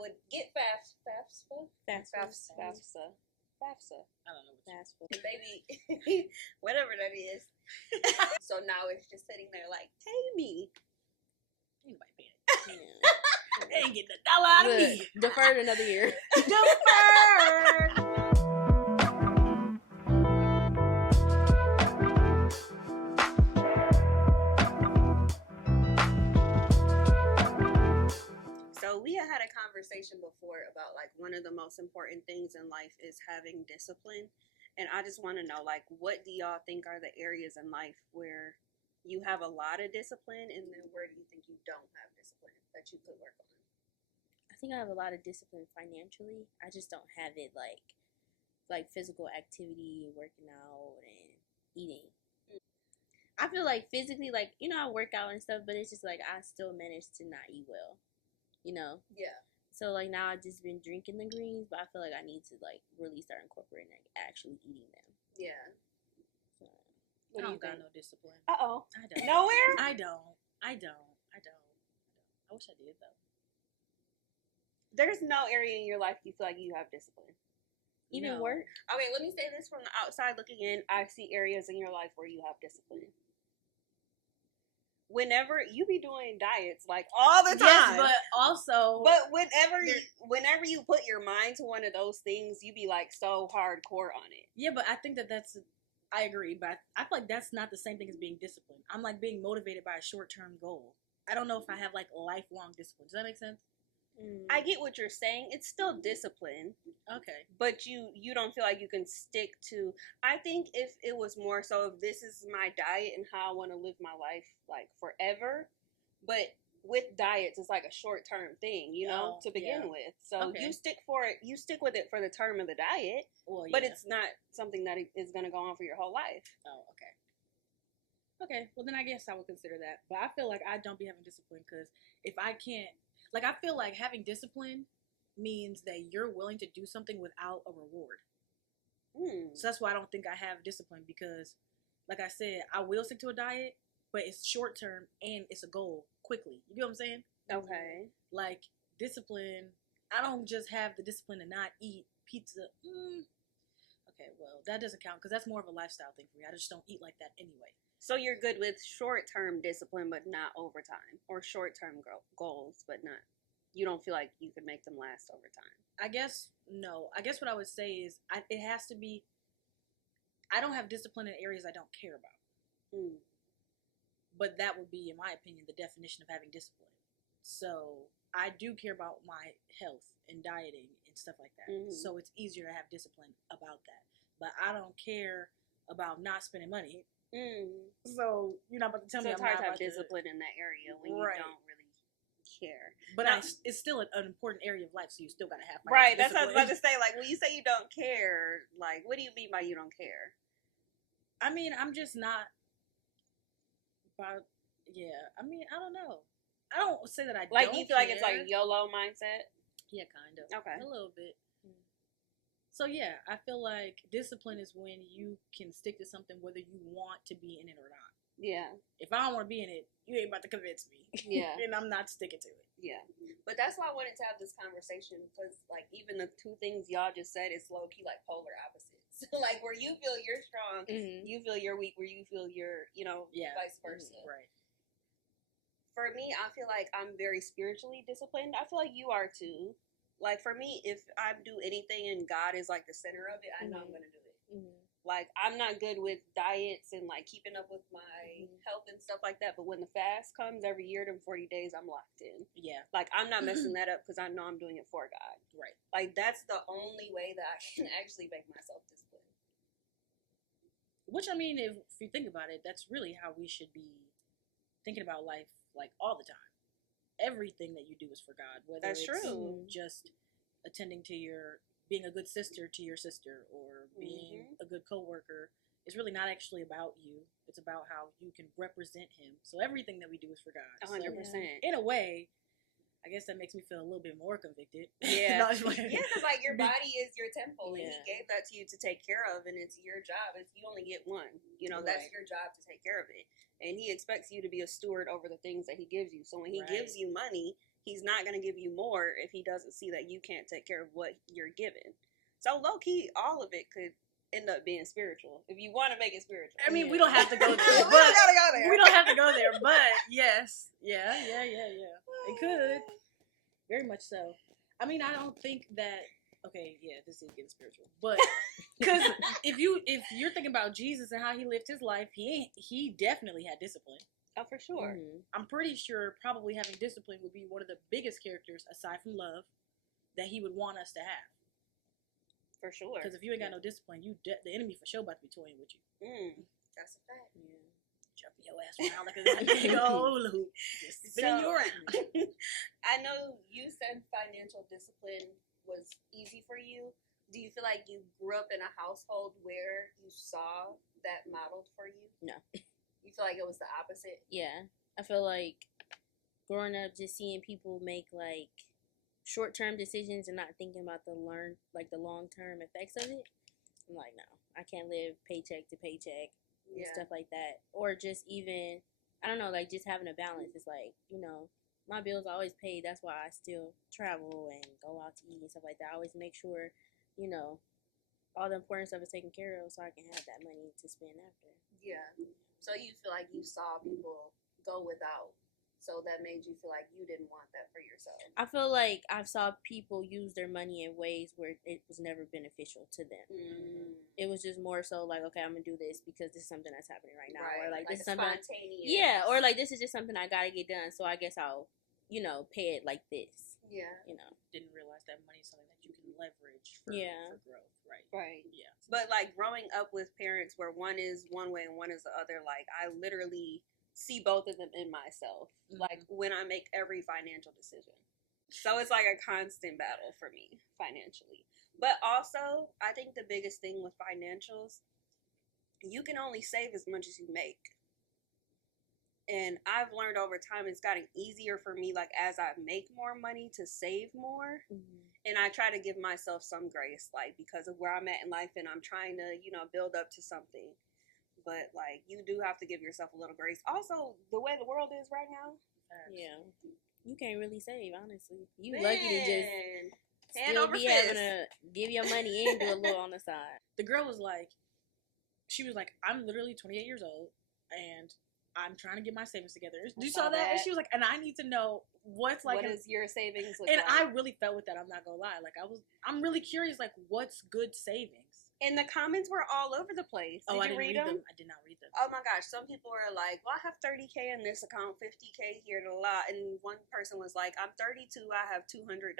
would get FAFSA. I don't know what FAFSA. And baby, whatever that is. So now it's just sitting there like, pay me. Anybody paying it? They ain't getting $1 out of me. Deferred another year. Deferred. So we had a conversation before about like one of the most important things in life is having discipline. And I just want to know, like, what do y'all think are the areas in life where you have a lot of discipline, and then where do you think you don't have discipline that you could work on? I think I have a lot of discipline financially. I just don't have it like physical activity, working out, and eating. I feel like physically, like, you know, I work out and stuff, but it's just like I still manage to not eat well, you know? Yeah. So, like, now I've just been drinking the greens, but I feel like I need to, like, really start incorporating, like, actually eating them. Yeah. So, I don't got no discipline. Uh-oh. I don't. Nowhere? I don't. I wish I did, though. There's no area in your life you feel like you have discipline. even No. work? Okay, let me say this from the outside looking in. I see areas in your life where you have discipline. Whenever you be doing diets like all the time, Yes, but also, whenever you put your mind to one of those things, you be like so hardcore on it. yeah, but I think that's. I agree, but I feel like that's not the same thing as being disciplined. I'm like being motivated by a short-term goal. I don't know if I have like lifelong discipline. Does that make sense? I get what you're saying. It's still discipline. Okay. But you don't feel like you can stick to. I think if it was more so, if this is my diet and how I want to live my life like forever, but with diets it's like a short term thing, you know, to begin with. So you stick with it for the term of the diet, but it's not something that is going to go on for your whole life. Oh, okay. Okay, well then I guess I would consider that. But I feel like I don't be having discipline because if I can't, like, I feel like having discipline means that you're willing to do something without a reward. So that's why I don't think I have discipline because, like I said, I will stick to a diet, but it's short term and it's a goal quickly. You get what I'm saying? Okay. Like, discipline, I don't just have the discipline to not eat pizza. Okay, well, that doesn't count because that's more of a lifestyle thing for me. I just don't eat like that anyway. So you're good with short-term discipline, but not over time, or short-term goals, but not. You don't feel like you could make them last over time. I guess no. I guess what I would say is it has to be. I don't have discipline in areas I don't care about. But that would be, in my opinion, the definition of having discipline. So I do care about my health and dieting and stuff like that. So it's easier to have discipline about that. But I don't care about not spending money. So you're not about to tell me it's I'm hard not to have discipline in that area when you don't really care. But it's still an important area of life, so you still gotta have right. That's discipline. what I was about to say. Like, when you say you don't care, like, what do you mean by you don't care? I mean, I'm just not about. Yeah, I mean, I don't know. I don't say that I like. Don't Do you feel care. like it's like YOLO mindset? Yeah, kind of. Okay, a little bit. So yeah, I feel like discipline is when you can stick to something whether you want to be in it or not. Yeah. If I don't want to be in it, you ain't about to convince me. Yeah. And I'm not sticking to it. Yeah. But that's why I wanted to have this conversation because, like, even the two things y'all just said is low key like polar opposites. Like, where you feel you're strong, you feel you're weak. Where you feel you're, vice versa. Right. For me, I feel like I'm very spiritually disciplined. I feel like you are too. Like, for me, if I do anything and God is, like, the center of it, I know I'm going to do it. Like, I'm not good with diets and, like, keeping up with my health and stuff like that. But when the fast comes every year, them 40 days, I'm locked in. Yeah. Like, I'm not messing that up because I know I'm doing it for God. Right. Like, that's the only way that I can actually make myself disciplined. Which, I mean, if you think about it, that's really how we should be thinking about life, like, all the time. Everything that you do is for God. Whether that's true. Just attending to being a good sister to your sister or being a good coworker. It's really not actually about you. It's about how you can represent Him. So everything that we do is for God. 100%. So, in a way, I guess that makes me feel a little bit more convicted. Yeah. Because, like, your body is your temple, and Yeah. He gave that to you to take care of, and it's your job. You only get one. That's your job to take care of it. And He expects you to be a steward over the things that He gives you. So when He gives you money, he's not going to give you more if he doesn't see that you can't take care of what you're given. So low key, all of it could end up being spiritual if you want to make it spiritual. I mean, we don't have to go there. We But don't gotta go there. we don't have to go there. But yes, yeah. It could, very much so. I mean, I don't think that. Okay, yeah, this is getting spiritual, but because if you're thinking about Jesus and how he lived his life, he definitely had discipline. Oh, for sure. Mm-hmm. I'm pretty sure probably having discipline would be one of the biggest characters aside from love that he would want us to have. For sure. Because if you ain't got no discipline, the enemy for sure about to be toying with you. That's a fact. Yeah. Jumping your ass around like a big old hoop. Just spinning you around. I know you said financial discipline was easy for you. Do you feel like you grew up in a household where you saw that modeled for you? No. You feel like it was the opposite? Yeah. I feel like growing up just seeing people make like short-term decisions and not thinking about the long-term effects of it. I'm like, no, I can't live paycheck to paycheck and stuff like that. Or just even, I don't know, like just having a balance. It's like, you know, my bills are always paid. That's why I still travel and go out to eat and stuff like that. I always make sure, you know, all the important stuff is taken care of so I can have that money to spend after. Yeah. So you feel like you saw people go without, so that made you feel like you didn't want that for yourself. I feel like I saw people use their money in ways where it was never beneficial to them. It was just more so like, okay, I'm gonna do this because this is something that's happening right now, or like this is something, or like this is just something I gotta get done, so I guess I'll, you know, pay it like this. Yeah. You know. Didn't realize that money is something that you can leverage for growth. Right. Yeah. But like growing up with parents where one is one way and one is the other, like I literally see both of them in myself. Like when I make every financial decision. So it's like a constant battle for me financially. But also, I think the biggest thing with financials, you can only save as much as you make. And I've learned over time it's gotten easier for me, like as I make more money, to save more. And I try to give myself some grace, like because of where I'm at in life and I'm trying to, you know, build up to something. But like you do have to give yourself a little grace. Also, the way the world is right now. Yeah. You can't really save, honestly. You Man, lucky to just still be having to give your money and do a little on the side. The girl was like, I'm literally 28 years old and I'm trying to get my savings together. You saw that? And she was like, and I need to know what's like. What is your savings look like? And I like? really felt with that. I'm not gonna lie. Like I'm really curious. Like, what's good savings? And the comments were all over the place. Did you read them? I did not read them. Oh my gosh. Some people are like, well, I have 30K in this account, 50K here, a lot. And one person was like, I'm 32, I have $200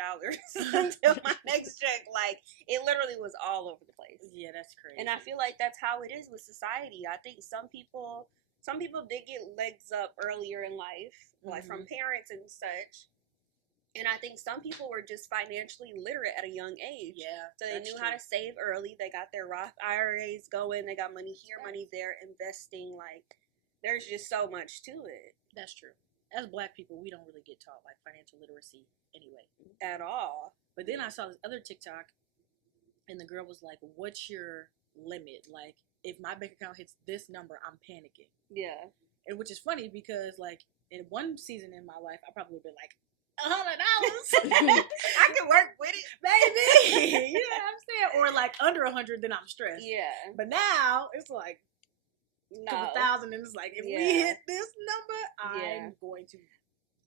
until my next check. Like, it literally was all over the place. Yeah, that's crazy. And I feel like that's how it is with society. I think some people did get legs up earlier in life, like from parents and such. And I think some people were just financially literate at a young age. Yeah. So they knew how to save early. They got their Roth IRAs going. They got money here, money there, investing. Like, there's just so much to it. That's true. As Black people, we don't really get taught, like, financial literacy anyway. At all. But then I saw this other TikTok, and the girl was like, what's your limit? Like, if my bank account hits this number, I'm panicking. Yeah. And which is funny because, like, in one season in my life, I probably would have been like, $100. I can work with it, baby. You know what I'm saying? Or like under 100, then I'm stressed. Yeah. But now it's like no. 1,000, and it's like if we hit this number, I'm going to.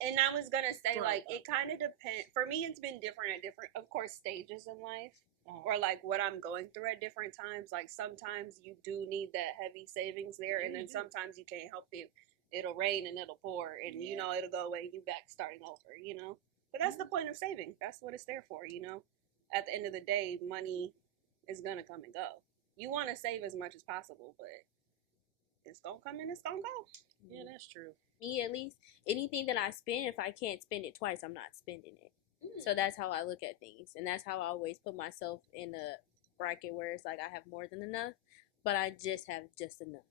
And I was gonna say, like, it kind of depends. For me, it's been different at different, of course, stages in life, or like what I'm going through at different times. Like sometimes you do need that heavy savings there, and then sometimes you can't help it. It'll rain and it'll pour, and you know it'll go away. And you back starting over, you know. But that's the point of saving. That's what it's there for, you know. At the end of the day, money is gonna come and go. You want to save as much as possible, but it's gonna come and it's gonna go. Yeah, that's true. Me, at least, anything that I spend, if I can't spend it twice, I'm not spending it. So that's how I look at things, and that's how I always put myself in a bracket where it's like I have more than enough, but I just have just enough.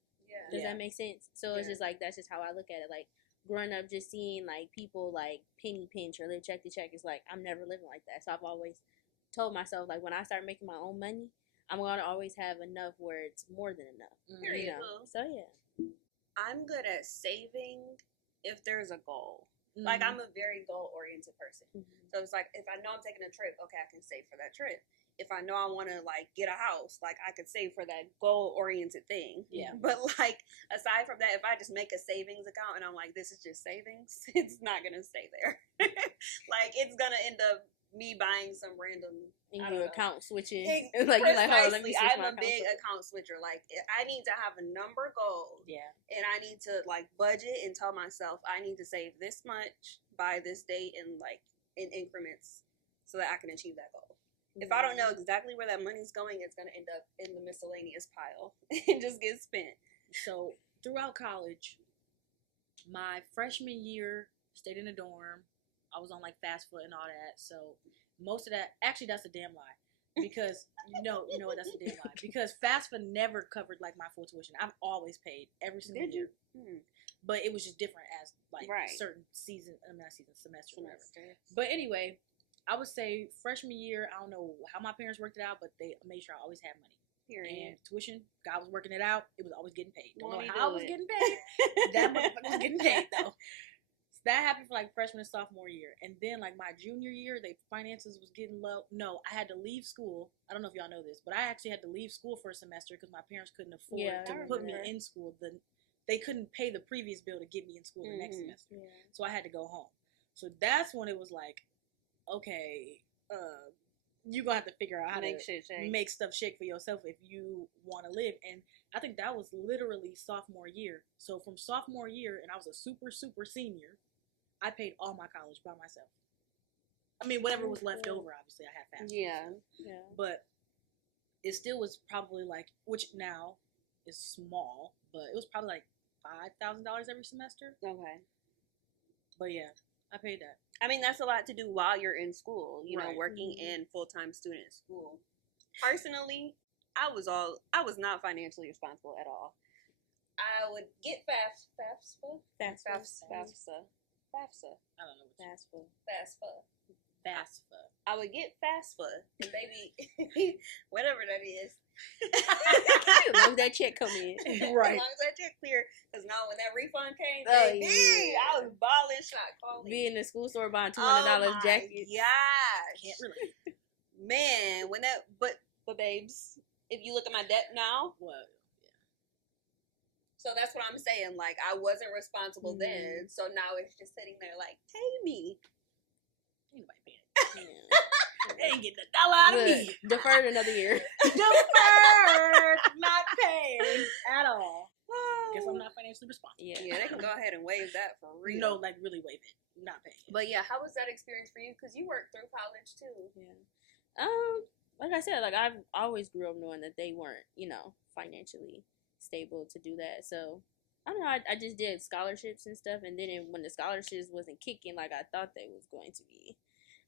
Does that make sense? So it's just like, that's just how I look at it. Like, growing up, just seeing, like, people, like, penny pinch or live check to check, it's like, I'm never living like that. So I've always told myself, like, when I start making my own money, I'm going to always have enough where it's more than enough. You know? So, yeah. I'm good at saving if there's a goal. Like, I'm a very goal-oriented person. So it's like, if I know I'm taking a trip, okay, I can save for that trip. If I know I want to, like, get a house, like, I could save for that goal-oriented thing. Yeah. But, like, aside from that, if I just make a savings account and I'm like, this is just savings, it's not going to stay there. Like, it's going to end up me buying some random... your account switching. Like, you're like, hold on, let me switch I'm a big account switcher. Like, I need to have a number goal. Yeah. And I need to, like, budget and tell myself I need to save this much by this date and, like, in increments so that I can achieve that goal. If I don't know exactly where that money's going, it's going to end up in the miscellaneous pile and just get spent. So, throughout college, my freshman year, stayed in a dorm. I was on, like, fast food and all that. So, most of that, actually, that's a damn lie. Because, you know what, that's a damn lie. Because fast food never covered, like, my full tuition. I've always paid every single year. But it was just different as, like, certain semesters or whatever. But anyway... I would say freshman year, I don't know how my parents worked it out, but they made sure I always had money. And tuition, God was working it out. It was always getting paid. Don't know how I was getting paid. That motherfucker was getting paid, though. So that happened for, like, freshman and sophomore year. And then, like, my junior year, finances was getting low. No, I had to leave school. I don't know if y'all know this, but I actually had to leave school for a semester because my parents couldn't afford to put me in school. They couldn't pay the previous bill to get me in school the next semester. Yeah. So I had to go home. So that's when it was like, okay, you're gonna have to figure out how to make stuff shake for yourself if you want to live. And I think that was literally sophomore year. So from sophomore year, and I was a super senior, I paid all my college by myself. I mean, whatever was left over, obviously, I had fast. Yeah. But it still was probably like, which now is small, but it was probably like $5,000 every semester. Okay. But yeah, I paid that. I mean, that's a lot to do while you're in school, you know, working in full-time student school. Personally, I was not financially responsible at all. I would get FAFSA. I don't know. FAFSA. I would get FAFSA, and baby, whatever that is. As long as that check come in. Right. As long as that check clear. Because now when that refund came, baby, I was balling shot calling. Be in the school store buying $200 jackets. Yeah. Can't relate. Man, when that, but babes, if you look at my debt now. What? So that's what I'm saying. Like, I wasn't responsible then. So now it's just sitting there like, pay me. Anybody paying it? They ain't getting $1 out of me. Deferred another year. Deferred. Not paying at all. Guess I'm not financially responsible. Yeah, they can go ahead and waive that for real. No, like really waive it. Not paying. But yeah, how was that experience for you? Because you worked through college too. Yeah. Like I said, like I always grew up knowing that they weren't, financially stable to do that. So I don't know. I just did scholarships and stuff, and then when the scholarships wasn't kicking like I thought they was going to be,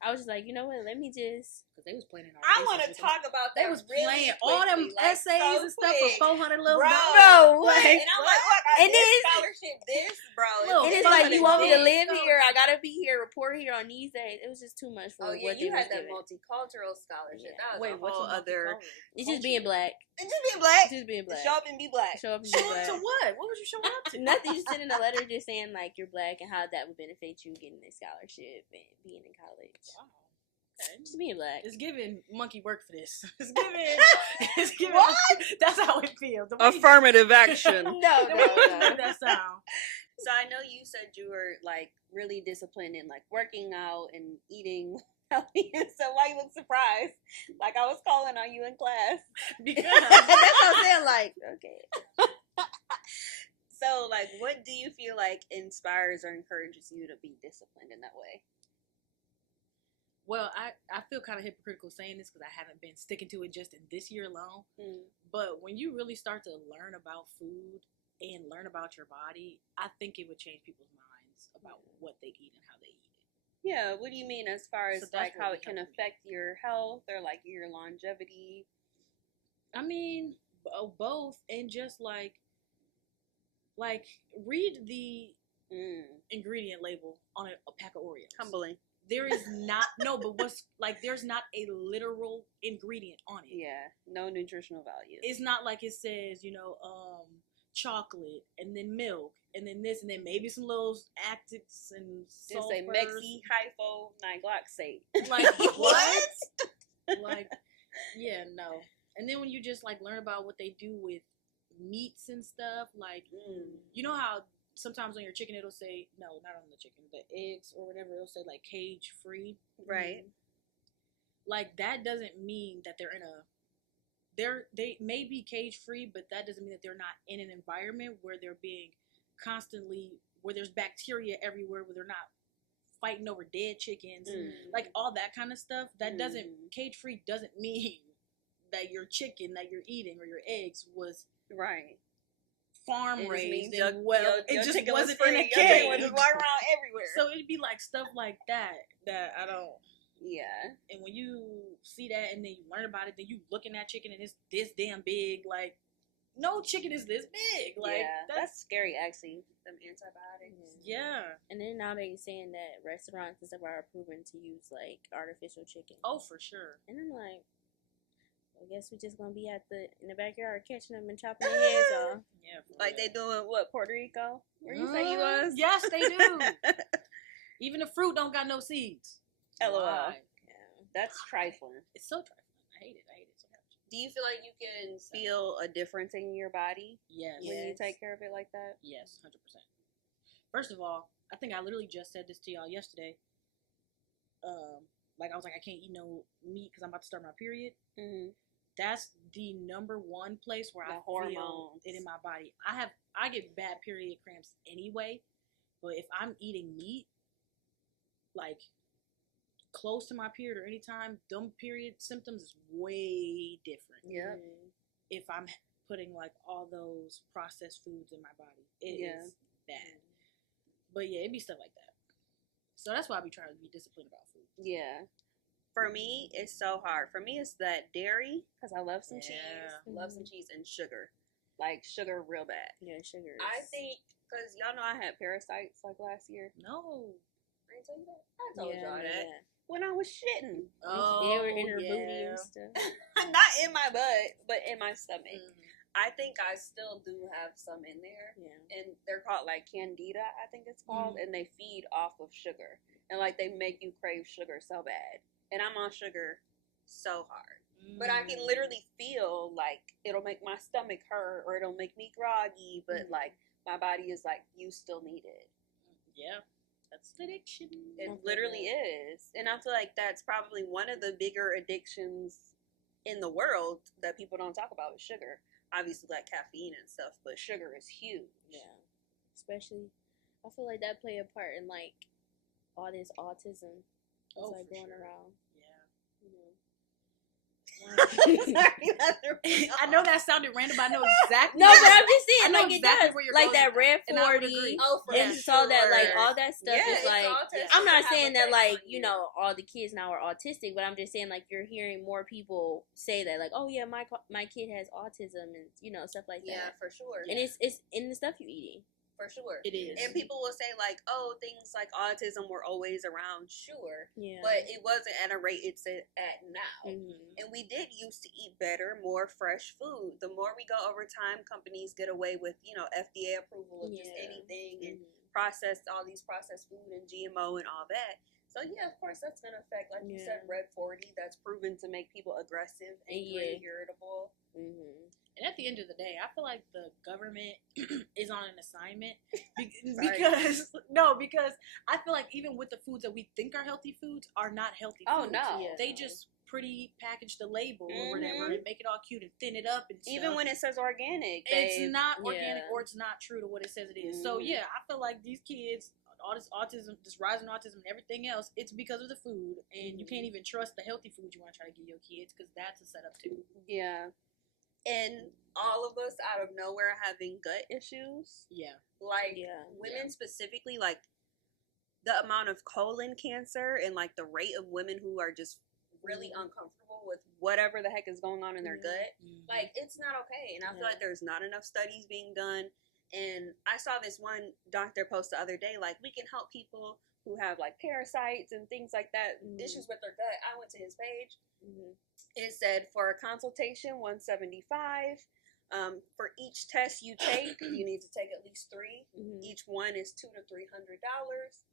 I was just like, you know what? Let me just, because they was playing in our I want to talk about that. They was really playing quickly, all them like, essays and stuff for 400 little bro. Like, and I'm like, look, I and did scholarship this, bro. And it's like, you want me to live here? I gotta be here, report here on these days. It was just too much for what you they had was that giving. Multicultural scholarship. Yeah. That was a whole other. It's just being black. It's just being black. Just being black. Show up and be black. Show up and Show be up black. to what? What was you showing up to? Nothing. Just sending a letter just saying like you're black and how that would benefit you getting a scholarship and being in college. Wow. Okay. Just being black. It's giving monkey work for this. It's giving. It's giving. What? That's how it feels. Affirmative action. No. That sound. So I know you said you were like really disciplined in like working out and eating healthy. So why you look surprised? Like I was calling on you in class. Because that's what I'm saying. Like, okay. So like, what do you feel like inspires or encourages you to be disciplined in that way? Well, I feel kind of hypocritical saying this because I haven't been sticking to it just in this year alone. But when you really start to learn about food and learn about your body, I think it would change people's minds about what they eat and how they eat it. Yeah, what do you mean as far as like how it can helped me. affect your health or like your longevity? I mean, both, and just like read the ingredient label on a pack of Oreos. Humbling. There is not there's not a literal ingredient on it. Yeah, no nutritional value. It's not like it says, chocolate, and then milk, and then this, and then maybe some little actives and Just say sulfurs. Mexi hypho nigloxate. Like what? Like, yeah, no. And then when you just like learn about what they do with meats and stuff, like you know how sometimes on your chicken it'll say no, not on the chicken, the eggs or whatever, it'll say like cage free, right? Like that doesn't mean that they're in a they may be cage free, but that doesn't mean that they're not in an environment where they're being constantly, where there's bacteria everywhere, where they're not fighting over dead chickens, like all that kind of stuff. That doesn't, cage free doesn't mean that your chicken that you're eating or your eggs was right farm raised your, and well, your it just wasn't was in a free. cage. Your just walk around everywhere. So it'd be like stuff like that I don't. Yeah. And when you see that and then you learn about it, then you looking at chicken and it's this damn big. Like, no chicken is this big. Like, yeah, that's scary actually. Them antibiotics. Yeah. And then now they're saying that restaurants and stuff are proven to use like artificial chicken. Oh, for sure. And I'm like, I guess we're just gonna be in the backyard catching them and chopping their heads off. Yeah. Like they doing what, Puerto Rico? Where you say you was? Yes, they do. Even the fruit don't got no seeds. LOL. Why? Yeah. That's trifling. It's so trifling. I hate it so much. Do you feel like you can feel a difference in your body Yes. when you take care of it like that? Yes, 100%. First of all, I think I literally just said this to y'all yesterday. Like I was like, I can't eat no meat because I'm about to start my period. That's the number one place where I feel it in my body. I get bad period cramps anyway, but if I'm eating meat, like close to my period or anytime, them period symptoms is way different. Yeah. If I'm putting like all those processed foods in my body, it is bad. But yeah, it'd be stuff like that. So that's why I be trying to be disciplined about food. Yeah. For me, it's so hard. For me, it's that dairy, because I love some cheese. Love some cheese and sugar. Like, sugar real bad. Yeah, sugar. I think, because y'all know I had parasites, like, last year. No. I didn't tell you that? I told y'all that. When I was shitting. Oh, they were in her booty and stuff. Not in my butt, but in my stomach. I think I still do have some in there. Yeah. And they're called, like, candida, I think it's called. And they feed off of sugar. And, like, they make you crave sugar so bad. And I'm on sugar so hard. But I can literally feel, like, it'll make my stomach hurt or it'll make me groggy. But, like, my body is like, you still need it. Yeah. That's addiction. It literally is. And I feel like that's probably one of the bigger addictions in the world that people don't talk about is sugar. Obviously, like caffeine and stuff, but sugar is huge. Yeah. Especially, I feel like that play a part in, like, all this autism. It's like going around. Yeah. You know. I know that sounded random, but I know exactly. No, but I'm just saying, like, exactly it does. where you're like going that red 40. And all that, like, all that stuff is like. I'm not saying that, like, you know, all the kids now are autistic, but I'm just saying, like, you're hearing more people say that, like, oh yeah, my kid has autism and, you know, stuff like that. Yeah, for sure. And it's in the stuff you're eating. For sure. It is. And people will say, like, oh, things like autism were always around. Sure. Yeah. But it wasn't at a rate it's at now. Mm-hmm. And we did used to eat better, more fresh food. The more we go over time, companies get away with, you know, FDA approval of just anything and processed, all these processed food and GMO and all that. So, yeah, of course, that's going to affect, like you said, Red 40. That's proven to make people aggressive, angry, irritable. And at the end of the day, I feel like the government is on an assignment because I feel like even with the foods that we think are healthy foods are not healthy foods. Oh, no. Yeah. They just pretty package the label or whatever and make it all cute and thin it up and stuff. Even when it says organic. It's not organic or it's not true to what it says it is. So, yeah, I feel like these kids, all this autism, this rising autism and everything else, it's because of the food. And you can't even trust the healthy food you want to try to give your kids because that's a setup too. Yeah. And all of us out of nowhere having gut issues. Yeah. Like, women specifically, like, the amount of colon cancer and, like, the rate of women who are just really uncomfortable with whatever the heck is going on in their gut. Like, it's not okay. And I feel like there's not enough studies being done. And I saw this one doctor post the other day, like, we can help people who have, like, parasites and things like that, issues with their gut. I went to his page. It said, for a consultation, $175. For each test you take, you need to take at least 3. Mhm. Each one is $200 to $300.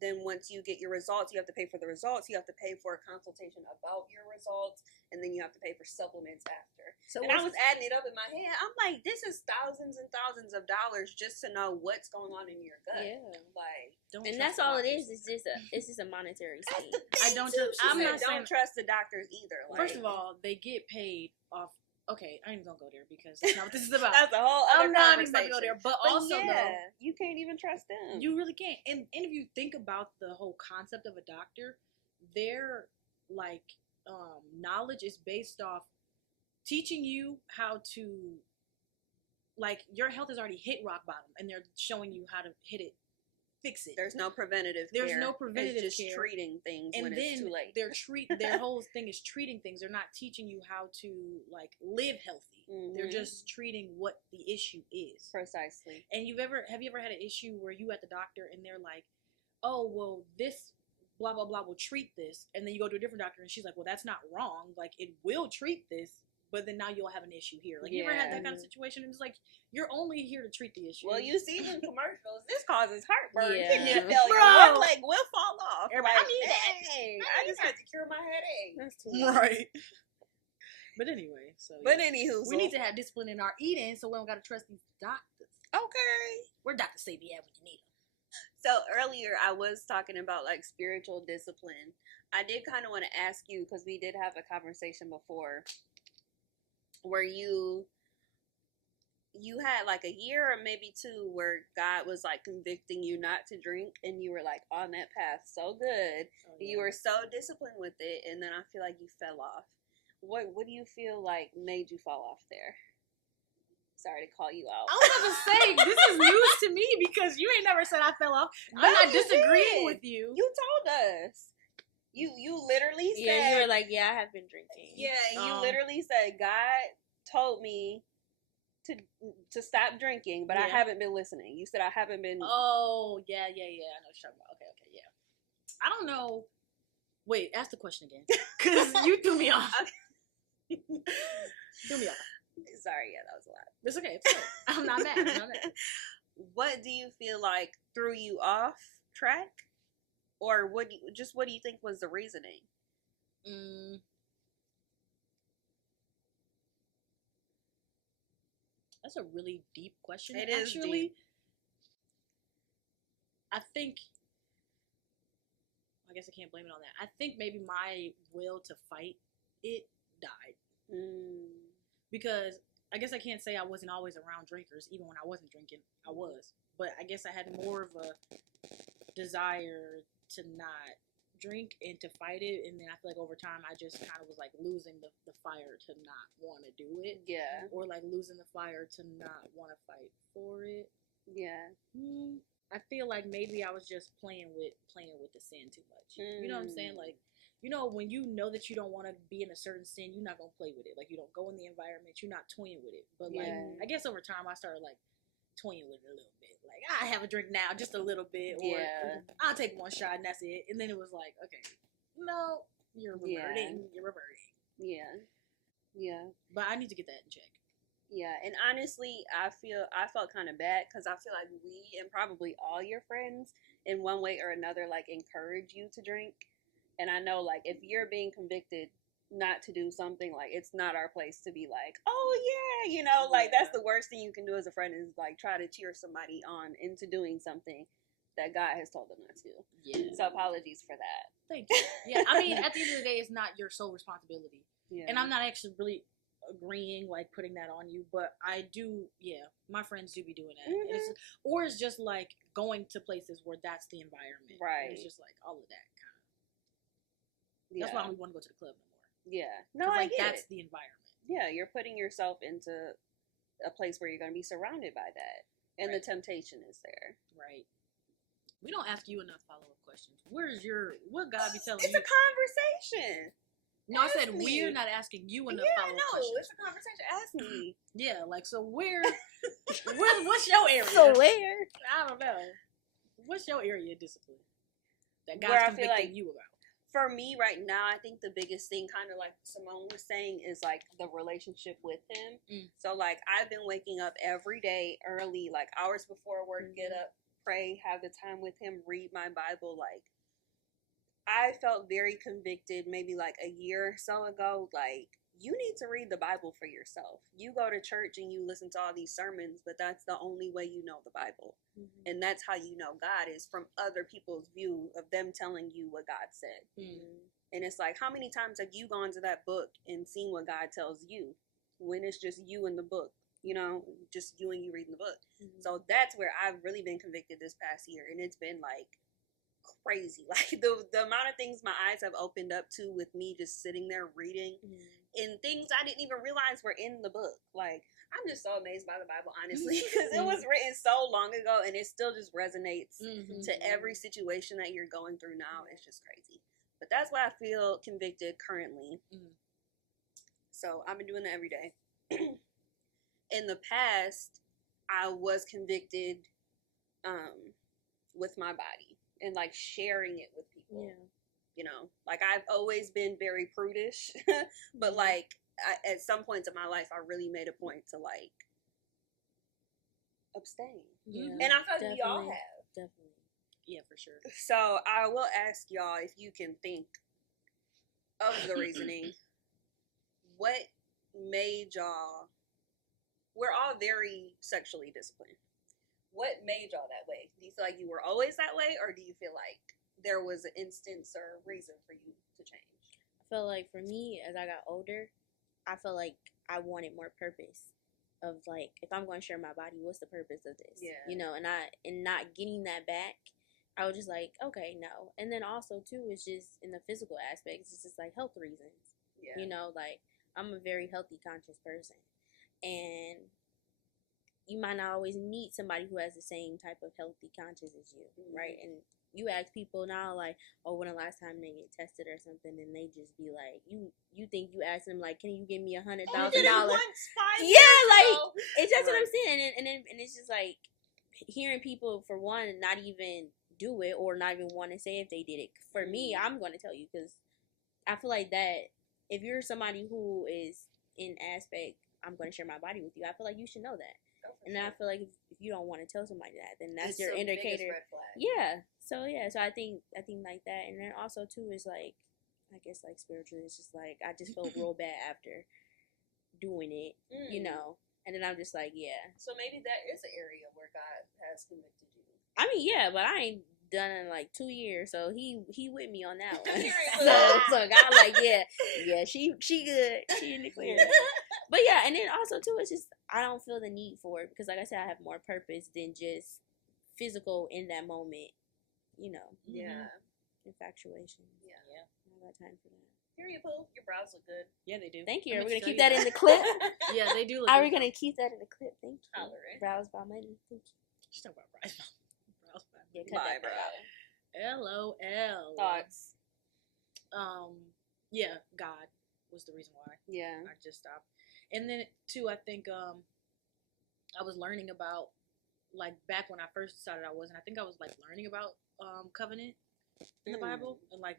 Then once you get your results, you have to pay for the results. You have to pay for a consultation about your results, and then you have to pay for supplements after. So and I was adding it up in my head. I'm like, this is thousands and thousands of dollars just to know what's going on in your gut. Yeah. Like, and that's all it is. It's just a monetary scheme. I don't. I'm not saying don't trust the doctors either. Like, first of all, they get paid off. Okay, I ain't even gonna go there because that's not what this is about. That's a whole other I'm not even conversation. gonna go there. But also, yeah, though, you can't even trust them. you really can't. And if you think about the whole concept of a doctor, their like knowledge is based off teaching you how to, like, your health has already hit rock bottom, and they're showing you how to hit it, fix it. There's no preventative There's care. no preventative it's just care. treating things And when then it's too late. their whole thing is treating things. They're not teaching you how to like live healthy. Mm-hmm. They're just treating what the issue is. Precisely. And have you ever had an issue where you at the doctor and they're like, oh, well, this blah blah blah will treat this, and then you go to a different doctor and she's like, well, that's not wrong. Like, it will treat this, but then now you'll have an issue here. Like, you ever had that kind of situation? And it's like, you're only here to treat the issue. Well, you see in commercials, this causes heartburn, Yeah. kidney failure, Bro. one leg will fall off. Everybody, Like, I need that. dang, I I need just had to cure my headache. That's too much. Right. But anyway, so But yeah. anywho, We need to have discipline in our eating, so we don't gotta trust these doctors. okay. We're doctors say be when you need them. So earlier I was talking about like spiritual discipline. I did kind of want to ask you, because we did have a conversation before where you had like a year or maybe 2 where God was like convicting you not to drink, and you were like on that path so good. Oh, yeah. You were so disciplined with it, and then I feel like you fell off. What do you feel like made you fall off there? Sorry to call you out. I was about to say, this is news to me because you ain't never said I fell off. I'm No, not you disagreeing did. with you. You told us. You literally said. Yeah, you were like, yeah, I have been drinking. Yeah, and you literally said God told me to stop drinking, but I Yeah. haven't been listening. You said I haven't been. Oh, yeah. I know what you're talking about. Okay, yeah. I don't know. Wait, ask the question again. Because you threw me off. Threw me off. Sorry, yeah, that was a lot. It's okay. It's okay. I'm not mad. What do you feel like threw you off track, or what do you think was the reasoning? That's a really deep question. It is actually. deep. I think. I guess I can't blame it on that. I think maybe my will to fight it died. Because I guess I can't say I wasn't always around drinkers. Even when I wasn't drinking, I was. But I guess I had more of a desire to not drink and to fight it. And then I feel like over time, I just kind of was like losing the fire to not want to do it. Yeah. Or like losing the fire to not want to fight for it. Yeah. I feel like maybe I was just playing with the sin too much. You know what I'm saying? Like, you know, when you know that you don't want to be in a certain sin, you're not going to play with it. Like, you don't go in the environment. You're not toying with it. But, like, I guess over time, I started, like, toying with it a little bit. Like, I have a drink now, just a little bit. Or I'll take one shot, and that's it. And then it was like, okay, no, you're reverting. You're reverting. Yeah. Yeah. But I need to get that in check. Yeah, and honestly, I felt kind of bad because I feel like we and probably all your friends in one way or another like encourage you to drink. And I know like if you're being convicted not to do something, like it's not our place to be like, oh yeah, you know, like that's the worst thing you can do as a friend is like try to cheer somebody on into doing something that God has told them not to. Yeah. So apologies for that. Thank you. Yeah, I mean, at the end of the day, it's not your sole responsibility. Yeah. And I'm not actually really agreeing, like putting that on you, but I do, my friends do be doing that. Or it's just like going to places where that's the environment. Right. It's just like all of that kind of. That's why I don't want to go to the club no more. Yeah. No, I get that's it. the environment. Yeah, you're putting yourself into a place where you're going to be surrounded by that. And the temptation is there. Right. We don't ask you enough follow-up questions. What God be telling you? It's a conversation. No, I said we're not asking you enough follow-up questions. It's a conversation. Ask me. Yeah, like, so what's your area? So where? I don't know. What's your area of discipline that Where God's I feel convicting like, you about? for me right now, I think the biggest thing, kind of like Simone was saying, is like the relationship with him. So like I've been waking up every day early, like hours before work, get up, pray, have the time with him, read my Bible. Like I felt very convicted maybe like a year or so ago, like you need to read the Bible for yourself. You go to church and you listen to all these sermons, but that's the only way you know the Bible. And that's how you know God, is from other people's view of them telling you what God said. And it's like, how many times have you gone to that book and seen what God tells you when it's just you in the book, you know, just you and you reading the book. So that's where I've really been convicted this past year. And it's been like crazy. Like the amount of things my eyes have opened up to with me just sitting there reading and things I didn't even realize were in the book. Like I'm just so amazed by the Bible, honestly, because it was written so long ago and it still just resonates to every situation that you're going through now. It's just crazy. But that's why I feel convicted currently. So I've been doing that every day. In the past, I was convicted with my body and like sharing it with people. You know, like I've always been very prudish, but like at some points in my life, I really made a point to like abstain. And I feel like we all have. Definitely. Yeah, for sure. So I will ask y'all if you can think of the reasoning. What made y'all, we're all very sexually disciplined. What made y'all that way? Do you feel like you were always that way, or do you feel like there was an instance or reason for you to change? I feel like for me, as I got older, I felt like I wanted more purpose. Of like, if I'm going to share my body, what's the purpose of this? Yeah. You know, and not getting that back, I was just like, okay, no. And then also too, it's just in the physical aspects, it's just like health reasons. Yeah. You know, like I'm a very healthy, conscious person, and you might not always meet somebody who has the same type of healthy conscience as you, right? And you ask people now, like, oh, when the last time they get tested or something, and they just be like, you think you ask them like, can you give me $100,000? Yeah, like it's just what I'm saying, and it's just like hearing people, for one, not even do it or not even want to say if they did it. For me, I'm going to tell you, because I feel like that if you're somebody who is in aspect, I'm going to share my body with you, I feel like you should know that. And I feel like if you don't want to tell somebody that, then that's your indicator. Yeah. So I think like that. And then also too is like, I guess like spiritually, it's just like I just felt real bad after doing it, you know. And then I'm just like, yeah. So maybe that is an area where God has convicted you. I mean, yeah, but I ain't done it in like 2 years, so he with me on that one. so God, like, yeah, she good, she in the clear. But yeah, and then also too, it's just I don't feel the need for it, because like I said, I have more purpose than just physical in that moment, you know. Yeah. Infatuation. Yeah. I don't got time for that. Period, Pooh. Your brows look good. Yeah, they do. Thank you. Are we gonna keep that in the clip? Yeah, they do. Are we gonna keep that in the clip? Thank you. Tolerant. Brows by money. Thank you. She's talking about brows. Yeah, cut that out. LOL. Thoughts. Yeah, God was the reason why. Yeah. I just stopped. And then too, I think I was learning about, like, back when I first decided I wasn't, I think I was like learning about covenant in the Bible and like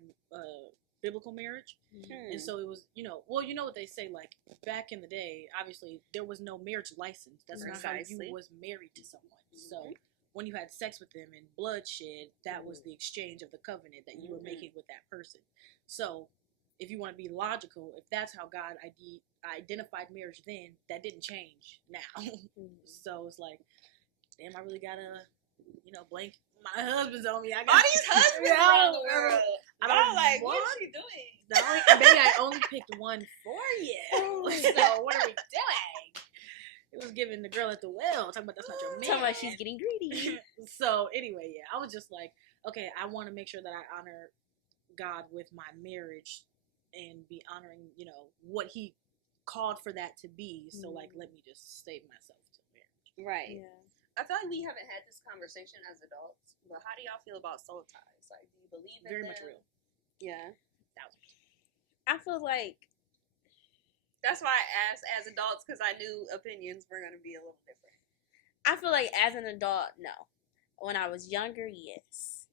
biblical marriage. And so it was, you know what they say, like back in the day, obviously there was no marriage license. That's not how you was married to someone. So when you had sex with them and bloodshed, that was the exchange of the covenant that you were making with that person. So if you want to be logical, if that's how God identified marriage then, that didn't change now. So it's like, damn, I really gotta, blank my husband's on me. I got all these husbands around the world. I don't like, what is she doing? Baby, I only picked one for you. So what are we doing? It was giving the girl at the well, talking about that's not your man. Talking about she's getting greedy. So anyway, yeah, I was just like, okay, I want to make sure that I honor God with my marriage and be honoring, what he called for that to be. So like, let me just save myself to marriage. Right. Yeah. I feel like we haven't had this conversation as adults, but how do y'all feel about soul ties? Like, do you believe in Very them? much real. Yeah. 1000%. I feel like that's why I asked as adults, because I knew opinions were going to be a little different. I feel like as an adult, no. When I was younger, yes.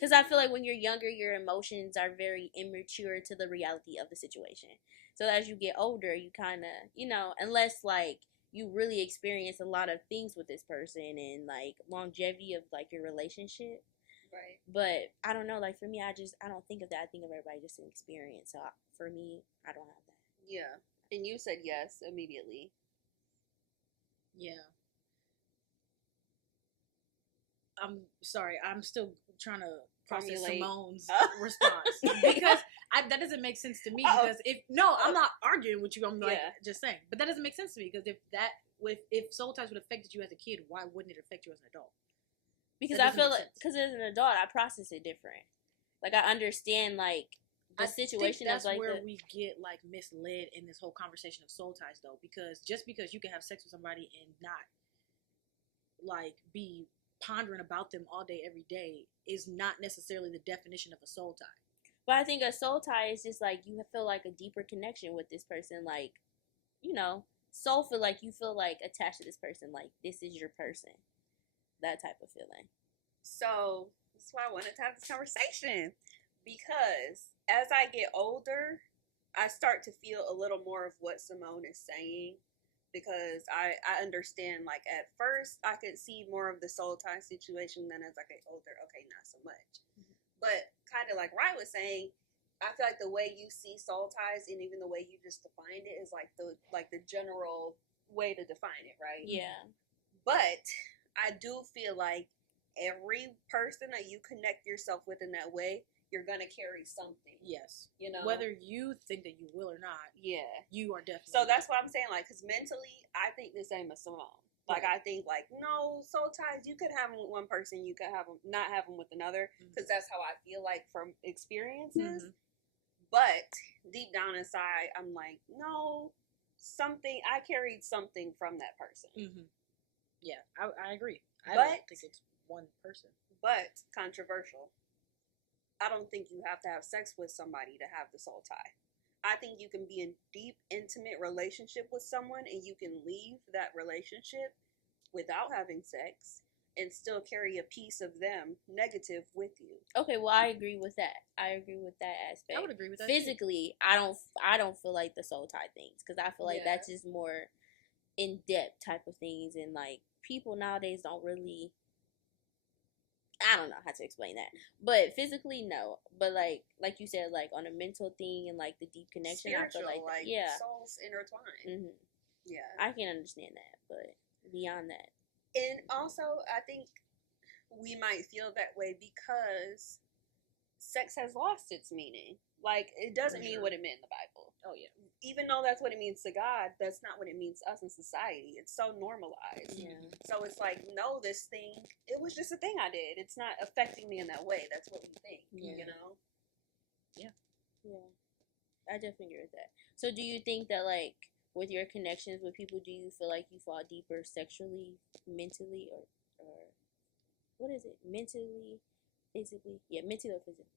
Because I feel like when you're younger, your emotions are very immature to the reality of the situation. So as you get older, you kind of, unless like you really experience a lot of things with this person and like longevity of like your relationship. Right. But I don't know, like for me, I don't think of that. I think of everybody just an experience. So for me, I don't have that. Yeah. And you said yes immediately. Yeah. I'm sorry. I'm still trying to process Simone's response because that doesn't make sense to me. Because I'm not arguing with you. I'm like just saying, but that doesn't make sense to me because if soul ties would have affected you as a kid, why wouldn't it affect you as an adult? Because I feel like because as an adult, I process it different. Like I understand like the situation. That's like where we get like misled in this whole conversation of soul ties, though, because just because you can have sex with somebody and not like be pondering about them all day every day is not necessarily the definition of a soul tie. But I think a soul tie is just like you feel like a deeper connection with this person, like soul feel like you feel like attached to this person, like this is your person, that type of feeling. So that's why I wanted to have this conversation, because as I get older, I start to feel a little more of what Simone is saying. Because I understand, like, at first, I could see more of the soul tie situation, then as I get older, okay, not so much. Mm-hmm. But kind of like Ryan was saying, I feel like the way you see soul ties and even the way you just define it is like the general way to define it, right? Yeah. But I do feel like every person that you connect yourself with in that way, you're gonna carry something. Yes. Whether you think that you will or not. Yeah. You are definitely. So that's what I'm saying. Like, because mentally, I think the same as Simone. Like, right. I think, like, no, soul ties, you could have them with one person, you could have them, not have them with another. Because that's how I feel like from experiences. Mm-hmm. But deep down inside, I'm like, no, I carried something from that person. Mm-hmm. Yeah, I agree. I don't think it's one person. But controversial. I don't think you have to have sex with somebody to have the soul tie. I think you can be in deep, intimate relationship with someone and you can leave that relationship without having sex and still carry a piece of them negative with you. Okay, well, I agree with that. I agree with that aspect. I would agree with that. Physically, I don't feel like the soul tie things because I feel like that's just more in-depth type of things, and like people nowadays don't really. I don't know how to explain that, but physically, no. But like you said, like on a mental thing and like the deep connection, spiritual, I feel like souls intertwined. Mm-hmm. Yeah, I can understand that, but beyond that, and also I think we might feel that way because sex has lost its meaning. Like, it doesn't mean what it meant in the Bible. Oh yeah, even though that's what it means to God, that's not what it means to us in society. It's so normalized. Yeah. So it's like, no, this thing, it was just a thing I did. It's not affecting me in that way. That's what we think, Yeah. Yeah. Yeah. I definitely agree with that. So do you think that, like, with your connections with people, do you feel like you fall deeper sexually, mentally, or what is it? Mentally, physically? Yeah, mentally or physically.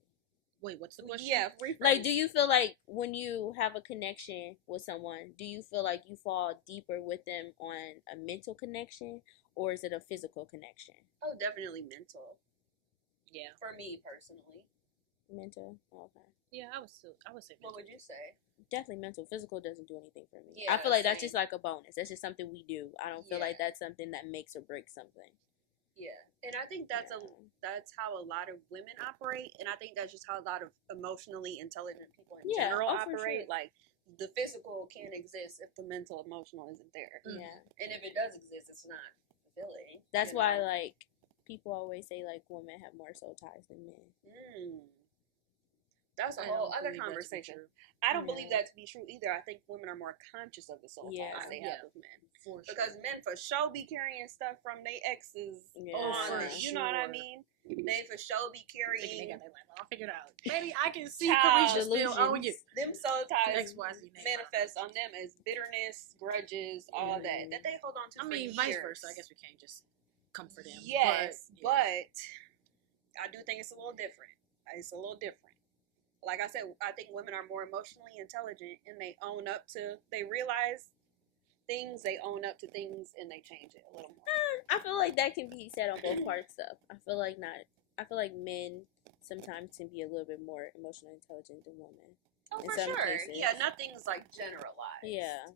Wait, what's the question? Yeah, like, do you feel like when you have a connection with someone, do you feel like you fall deeper with them on a mental connection, or is it a physical connection? Oh, definitely mental. Yeah. For me, personally. Mental? Okay. Yeah, I would say mental. What would you say? Definitely mental. Physical doesn't do anything for me. Yeah, I feel like that's just like a bonus. That's just something we do. I don't feel like that's something that makes or breaks something. Yeah, and I think that's how a lot of women operate, and I think that's just how a lot of emotionally intelligent people in general operate. Sure. Like, the physical can't exist if the mental, emotional isn't there. Yeah, and if it does exist, it's not fulfilling. That's why, like, people always say like women have more soul ties than men. That's a whole other conversation. I don't believe that to be true either. I think women are more conscious of the soul ties they have with men. Because men for sure be carrying stuff from their exes on. You know what I mean? They for sure be carrying. I'll figure it out. Maybe I can see Carisha still on you. Them soul ties manifest on them as bitterness, grudges, all that they hold on to. I mean, vice versa. I guess we can't just comfort them. Yes, but I do think it's a little different. It's a little different. Like I said, I think women are more emotionally intelligent, and they realize things, they own up to things, and they change it a little more. I feel like that can be said on both parts though. I feel like men sometimes can be a little bit more emotionally intelligent than women. Oh, in for some sure. cases. Yeah, nothing's like generalized. Yeah.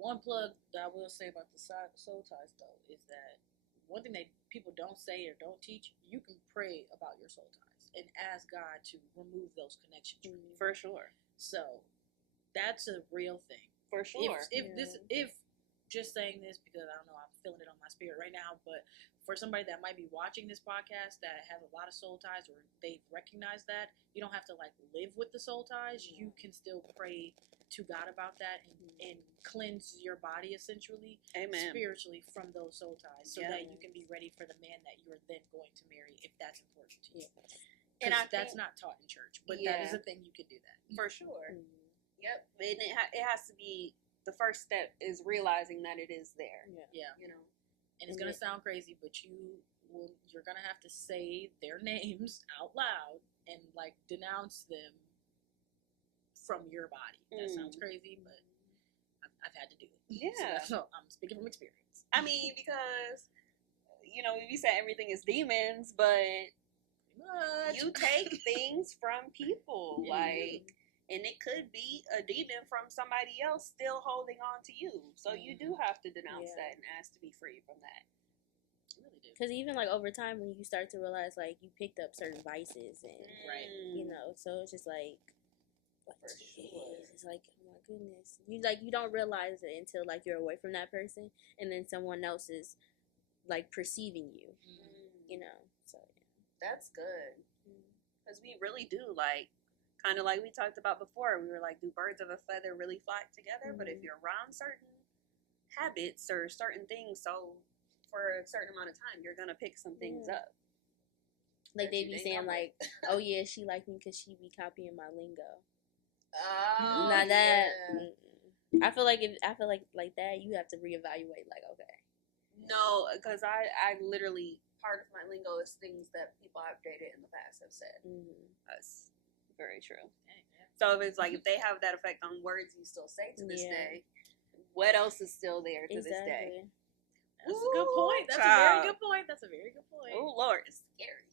One plug that I will say about the soul ties, though, is that one thing that people don't say or don't teach, you can pray about your soul ties and ask God to remove those connections from you. For sure. So that's a real thing. For sure. If just saying this because I don't know, I'm feeling it on my spirit right now, but for somebody that might be watching this podcast that has a lot of soul ties or they've recognized that, you don't have to like live with the soul ties. You can still pray to God about that and cleanse your body essentially, Amen, spiritually from those soul ties, so that you can be ready for the man that you're then going to marry if that's important to you. And that's not taught in church, but that is a thing you can do that for sure. Yep, and it has to be the first step is realizing that it is there. Yeah. You know, and it's gonna sound crazy, but you're gonna have to say their names out loud and like denounce them from your body. That sounds crazy, but I've had to do it. Yeah. So I'm speaking from experience. I mean, because, you know, we say everything is demons, but you take things from people, and it could be a demon from somebody else still holding on to you. So you do have to denounce that and ask to be free from that. You really do. Because even like over time, when you start to realize like you picked up certain vices and you know, so it's just like. For sure. It's like, oh my goodness. You don't realize it until like you're away from that person and then someone else is like perceiving you. You know. So that's good. Because we really do like kind of like we talked about before, we were like, do birds of a feather really flock together? But if you're around certain habits or certain things, so for a certain amount of time you're gonna pick some things up. Like they be saying like, oh yeah, she like me because she be copying my lingo. Not that. I feel like that you have to reevaluate. Like, okay, no, because I literally part of my lingo is things that people I've dated in the past have said. That's very true. So if it's like if they have that effect on words you still say to this day, what else is still there to this day? That's a good point. That's a very good point. Oh Lord, it's scary.